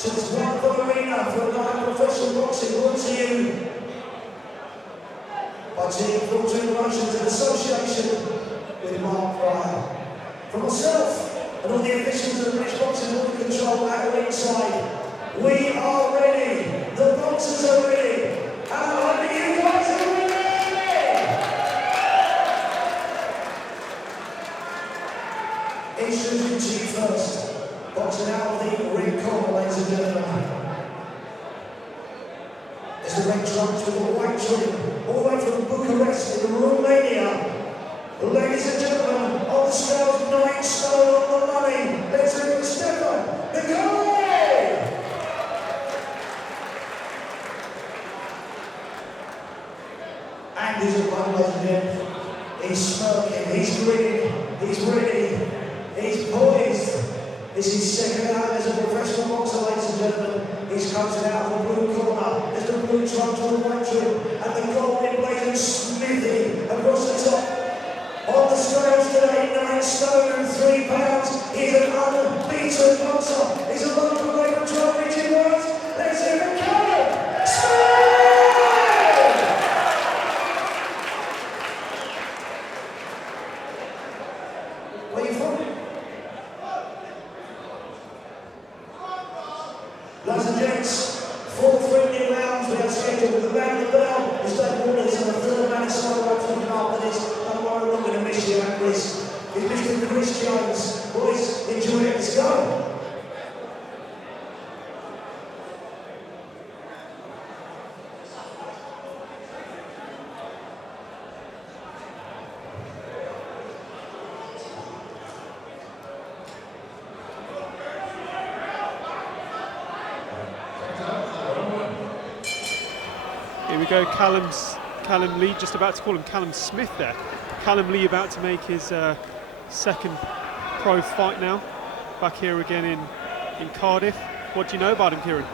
to this wonderful arena for live professional boxing, brought to you by TM14 Promotions in association with Mark Vale. From myself and all the officials of the British Boxing World Control at ringside, we are ready. The boxers are ready. And I hope you guys are ready. Introducing to you first, boxing out of the ring corner, ladies and gentlemen. It's the red trunks with the white trim, all the way from Bucharest in Romania. Ladies and gentlemen, on the scales, 9 stone on the money. Let's hear it for Stefan, Nicolae! And he's a one, ladies and gentlemen. He's smirking, he's grinning, he's ready, he's poised. This is second out as a professional boxer, ladies and gentlemen. He's comes out of the blue corner. There's the blue trunks on the white trim, and the golden blazing smithy across the top. On the scales today, 9 stone and 3 pounds. He's an unbeaten boxer. He's a local labor 12 inch in weight. Let's hear it, Callum! Where are you from? Ladies and gents, 4 3-minute rounds we have scheduled with the band of Vale. It's Dave Johal and the third man inside right from after this. Don't worry, we're not going to miss you at this. It's Mr. Chris Jones. Boys, enjoy it. Let's go. Here we go, Callum Lee, just about to call him Callum Smith there. Callum Lee about to make his second pro fight now. Back here again in Cardiff. What do you know about him, Ciaran?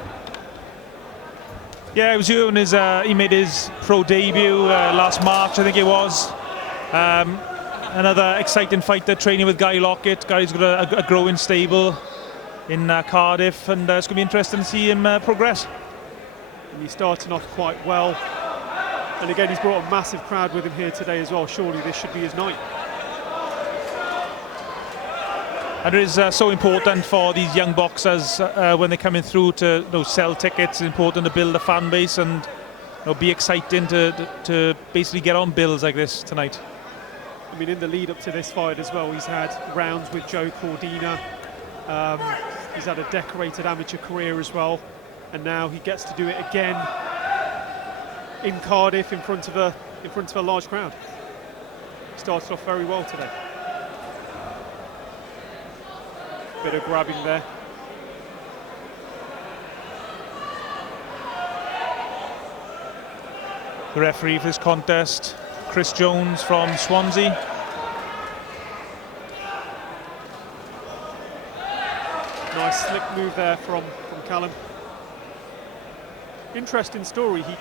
Yeah, it was you and he made his pro debut last March, I think it was. Another exciting fighter, training with Guy Lockett. Guy's got a growing stable in Cardiff, and it's going to be interesting to see him progress. And he's starting off quite well. And again, he's brought a massive crowd with him here today as well. Surely this should be his night. And it is so important for these young boxers when they're coming through to sell tickets. It's important to build a fan base and be exciting to basically get on bills like this tonight. I mean, in the lead up to this fight as well, he's had rounds with Joe Cordina. He's had a decorated amateur career as well. And now he gets to do it again in Cardiff in front of a large crowd. Started off very well today. Bit of grabbing there. The referee for this contest, Chris Jones from Swansea. Nice slick move there from Callum. Interesting story. He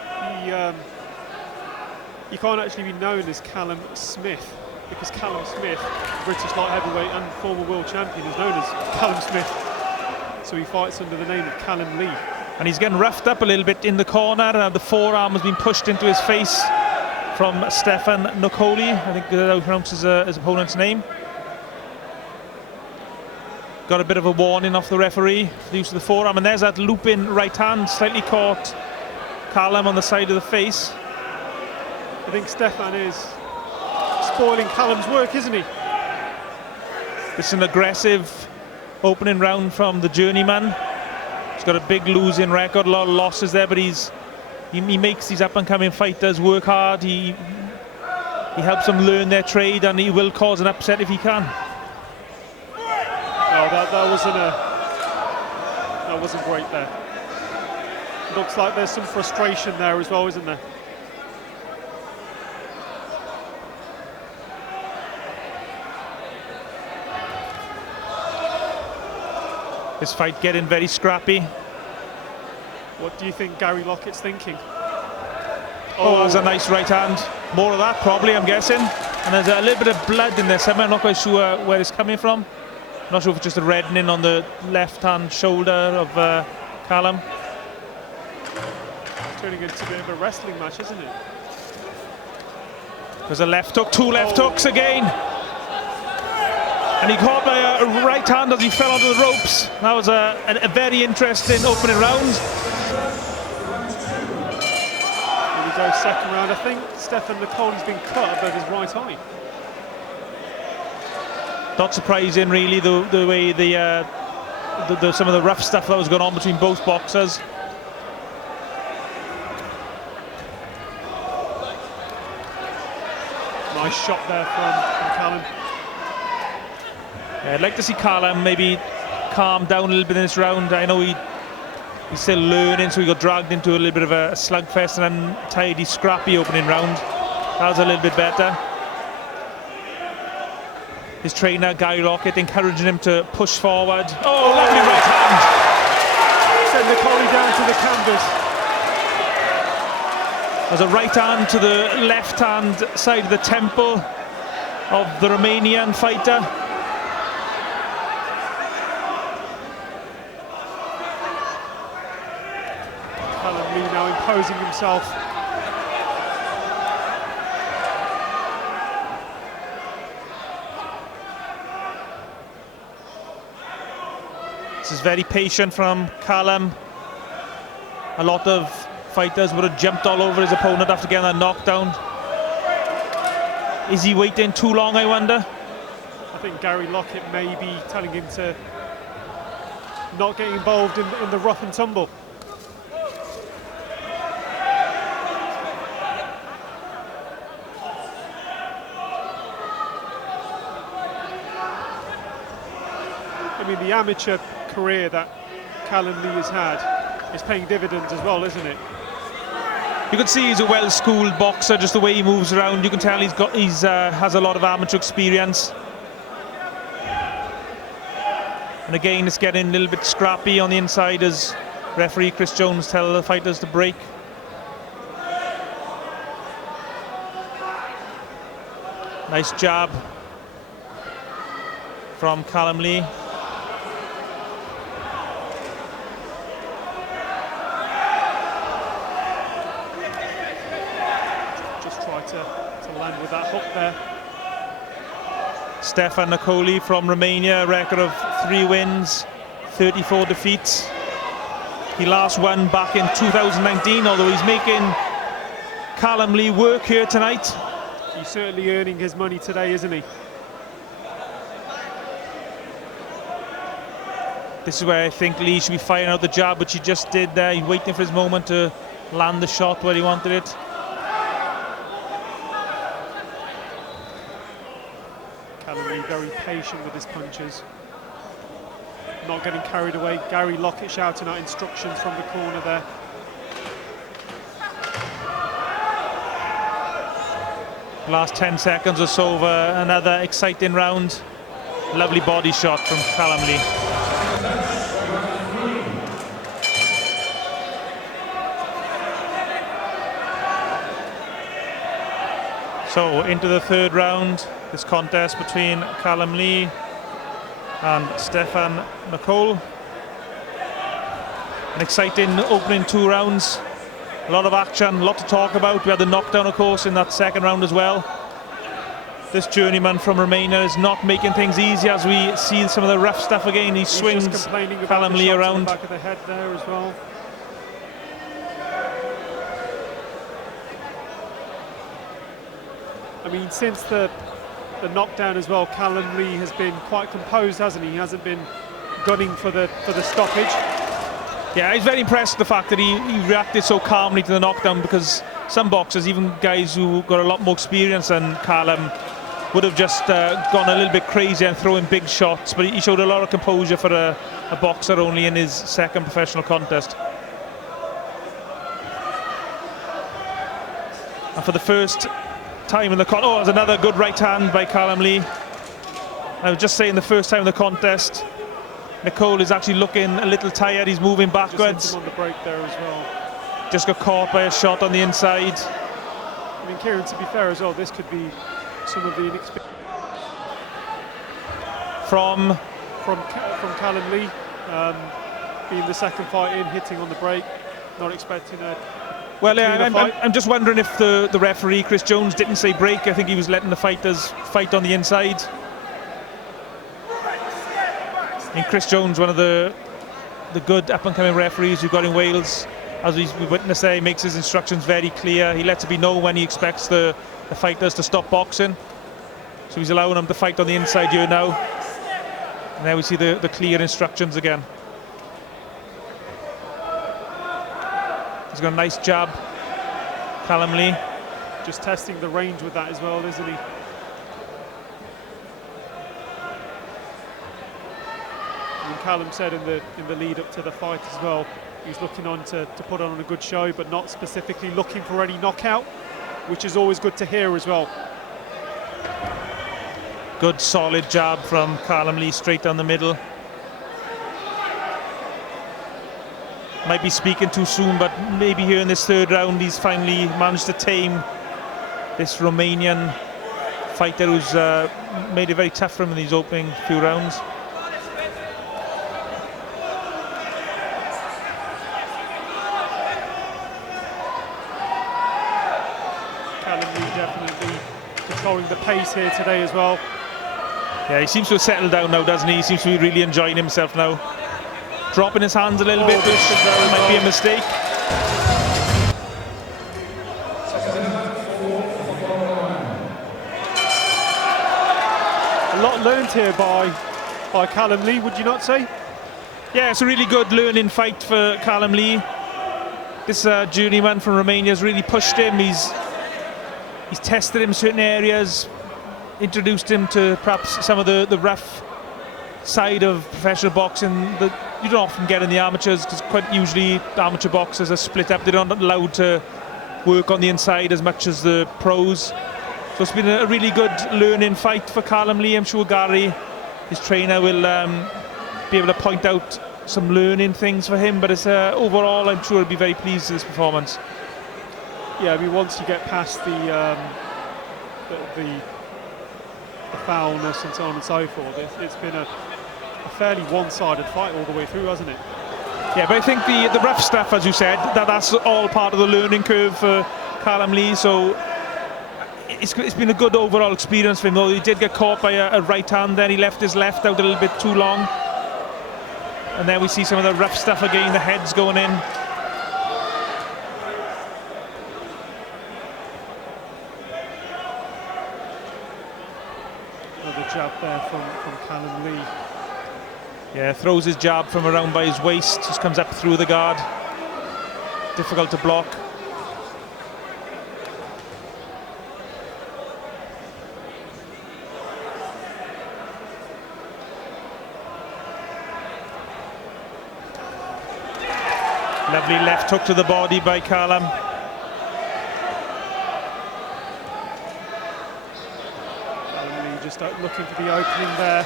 can't actually be known as Callum Smith because Callum Smith, British light heavyweight and former world champion, is known as Callum Smith. So he fights under the name of Callum Lee. And he's getting roughed up a little bit in the corner. The forearm has been pushed into his face from Stefan Nicolae. I think that's how he pronounces his opponent's name. Got a bit of a warning off the referee for the use of the forearm, and there's that looping right hand, slightly caught Callum on the side of the face. I think Stefan is spoiling Callum's work, isn't he? It's an aggressive opening round from the journeyman. He's got a big losing record, a lot of losses there, but he makes these up-and-coming fighters work hard. He helps them learn their trade, and he will cause an upset if he can. Oh, that wasn't great there. Looks like there's some frustration there as well, isn't there? This fight getting very scrappy. What do you think Gary Lockett's thinking? Oh, there's a nice right hand. More of that probably, I'm guessing. And there's a little bit of blood in there somewhere. I'm not quite sure where it's coming from. Not sure if it's just a reddening on the left-hand shoulder of Callum. It's turning into a bit of a wrestling match, isn't it? There's a left hook, 2 left hooks again. And he caught by a right hand as he fell onto the ropes. That was a very interesting opening round. Here we go, second round. I think Stefan Nicolae's been cut above his right eye. Not surprising, really, the way some of the rough stuff that was going on between both boxers. Nice shot there from Callum. I'd like to see Callum maybe calm down a little bit in this round. I know he's still learning, so he got dragged into a little bit of a slugfest and then tidy, scrappy opening round. That was a little bit better. His trainer, Gary Lockett, encouraging him to push forward. Oh, lovely right hand! Send Nicolae down to the canvas. There's a right hand to the left hand side of the temple of the Romanian fighter. Callum Lee now imposing himself. This is very patient from Callum. A lot of fighters would have jumped all over his opponent after getting that knockdown. Is he waiting too long, I wonder? I think Gary Lockett may be telling him to not get involved in the rough and tumble. I mean, the amateur career that Callum Lee has had is paying dividends as well, isn't it? You can see he's a well-schooled boxer, just the way he moves around. You can tell he's has a lot of amateur experience. And again, it's getting a little bit scrappy on the inside as referee Chris Jones tells the fighters to break. Nice jab from Callum Lee. To land with that hook there. Stefan Nicolae from Romania, a record of 3 wins, 34 defeats. He last won back in 2019, although he's making Callum Lee work here tonight. He's certainly earning his money today, isn't he? This is where I think Lee should be firing out the jab, which he just did there. He's waiting for his moment to land the shot where he wanted it. Callum Lee very patient with his punches. Not getting carried away. Gary Lockett shouting out instructions from the corner there. Last 10 seconds or so of another exciting round. Lovely body shot from Callum Lee. So into the third round, this contest between Callum Lee and Stefan Nicolae. An exciting opening 2 rounds. A lot of action, a lot to talk about. We had the knockdown, of course, in that second round as well. This journeyman from Romania is not making things easy as we see some of the rough stuff again. He swings Callum Lee around. Back of the head there as well. I mean, since the knockdown as well, Callum Lee has been quite composed, hasn't he? He hasn't been gunning for the stoppage. Yeah, he's very impressed with the fact that he reacted so calmly to the knockdown, because some boxers, even guys who got a lot more experience than Callum, would have just gone a little bit crazy and throwing big shots, but he showed a lot of composure for a boxer only in his second professional contest. And for the first time in the contest, oh, there's another good right hand by Callum Lee. I was just saying, the first time in the contest, Nicolae is actually looking a little tired. He's moving backwards. Just hit him on the break there as well. Just got caught by a shot on the inside. I mean, Ciaran, to be fair as well, this could be some of the inexperience from Callum Lee. being the second fight in, hitting on the break, not expecting a... Well, yeah, I'm just wondering if the referee, Chris Jones, didn't say break. I think he was letting the fighters fight on the inside. And Chris Jones, one of the good up-and-coming referees we've got in Wales, as we witnessed there, he makes his instructions very clear. He lets it be known when he expects the fighters to stop boxing. So he's allowing them to fight on the inside here now. And there we see the clear instructions again. He's got a nice jab, Callum Lee. Just testing the range with that as well, isn't he? And Callum said in the lead up to the fight as well, he's looking on to put on a good show, but not specifically looking for any knockout, which is always good to hear as well. Good solid jab from Callum Lee straight down the middle. Might be speaking too soon, but maybe here in this third round he's finally managed to tame this Romanian fighter who's made it very tough for him in these opening few rounds. Callum Lee definitely controlling the pace here today as well. Yeah, he seems to have settled down now, doesn't he? He seems to be really enjoying himself now. Dropping his hands a little bit, which might be a mistake. A lot learned here by Callum Lee, would you not say? Yeah, it's a really good learning fight for Callum Lee. This journeyman from Romania has really pushed him. He's tested him in certain areas, introduced him to perhaps some of the rough side of professional boxing that you don't often get in the amateurs, because quite usually the amateur boxers are split up. They're not allowed to work on the inside as much as the pros. So it's been a really good learning fight for Callum Lee. I'm sure Gary, his trainer, will be able to point out some learning things for him, but it's overall I'm sure he'll be very pleased with this performance. Yeah, I mean, once you get past the foulness and so on and so forth, it's been a fairly one-sided fight all the way through, hasn't it? Yeah, but I think the rough stuff, as you said, that's all part of the learning curve for Callum Lee. So it's been a good overall experience for him, though he did get caught by a right hand there. He left his left out a little bit too long. And then we see some of the rough stuff again, the heads going in. Another jab there from Callum Lee. Yeah, throws his jab from around by his waist, just comes up through the guard. Difficult to block. Lovely left hook to the body by Callum. Callum Lee just looking for the opening there.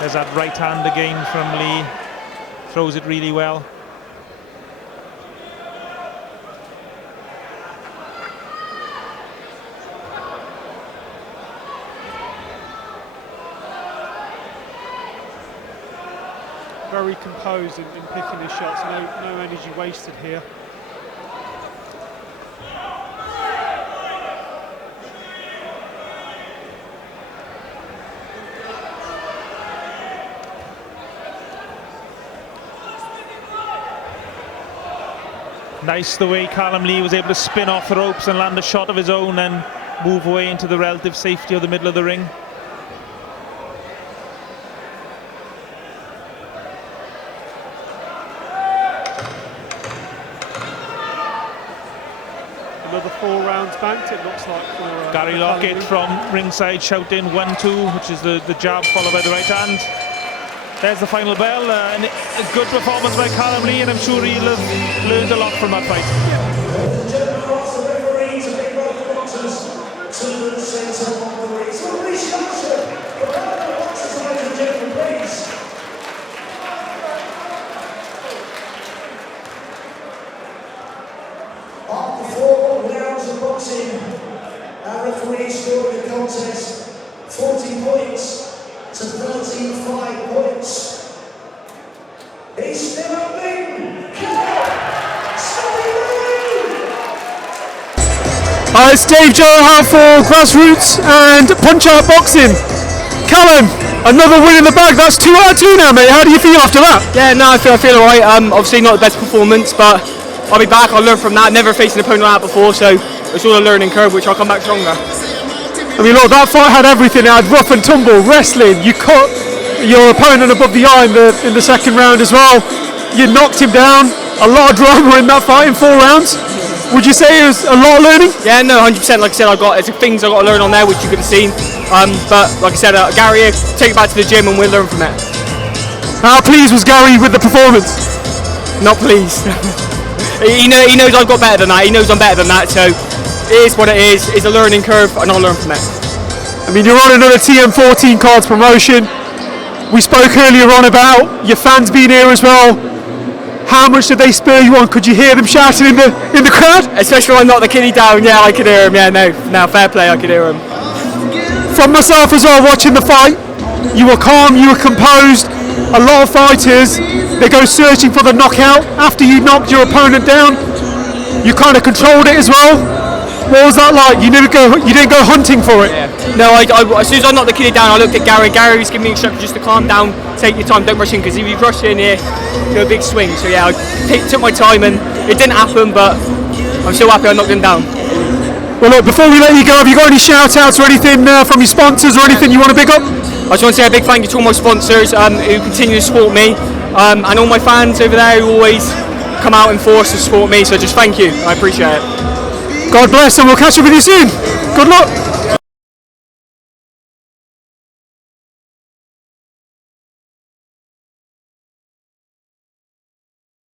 There's that right hand again from Lee. Throws it really well. Very composed in picking his shots, no energy wasted here. Nice the way Callum Lee was able to spin off the ropes and land a shot of his own and move away into the relative safety of the middle of the ring. Another 4 rounds banked, it looks like, for Gary Lockett from ringside shouting 1-2, which is the jab followed by the right hand. There's the final bell, and a good performance by Callum Lee, and I'm sure he'll have learned a lot from that fight. Ladies and gentlemen, across the referees and big brother boxers to the centre of the ring. So please show the brother boxers, ladies and gentlemen, please. of boxing. Our referee scored the contest 40 points to 35 points. He's still open. It's Dave Johal for Grassroots and Punch Out Boxing. Callum, another win in the bag. That's 2 out of 2 now, mate. How do you feel after that? Yeah, no, I feel alright. Obviously not the best performance, but I'll be back. I'll learn from that. Never faced an opponent like that before, so it's all a learning curve, which I'll come back stronger. I mean, look, that fight had everything. It had rough and tumble, wrestling. You cut your opponent above the eye in the second round as well. You knocked him down. A lot of drama in that fight in 4 rounds. Would you say it was a lot of learning? Yeah, no, 100%. Like I said, there's things I've got to learn on there, which you could have seen. But like I said, Gary, take it back to the gym and we'll learn from it. How pleased was Gary with the performance? Not pleased. he knows I've got better than that. He knows I'm better than that. So it is what it is. It's a learning curve, and I'll learn from it. I mean, you're on another TM14 cards promotion. We spoke earlier on about your fans being here as well. How much did they spur you on? Could you hear them shouting in the crowd? Especially when I knocked the kiddie down, yeah, I could hear him. Yeah, no, fair play, I could hear him. From myself as well, watching the fight, you were calm, you were composed. A lot of fighters, they go searching for the knockout after you knocked your opponent down. You kind of controlled it as well. What was that like? You didn't go hunting for it? Yeah. No, as soon as I knocked the kiddie down, I looked at Gary. Gary was giving me instructions just to calm down, take your time, don't rush in, because if you rush in here, do a big swing. So yeah, I took my time and it didn't happen, but I'm so happy I knocked him down. Well, look, before we let you go, have you got any shout outs or anything from your sponsors or anything you want to pick up? I just want to say a big thank you to all my sponsors who continue to support me, and all my fans over there who always come out in force to support me. So just thank you, I appreciate it. God bless, and we'll catch up with you soon. Good luck.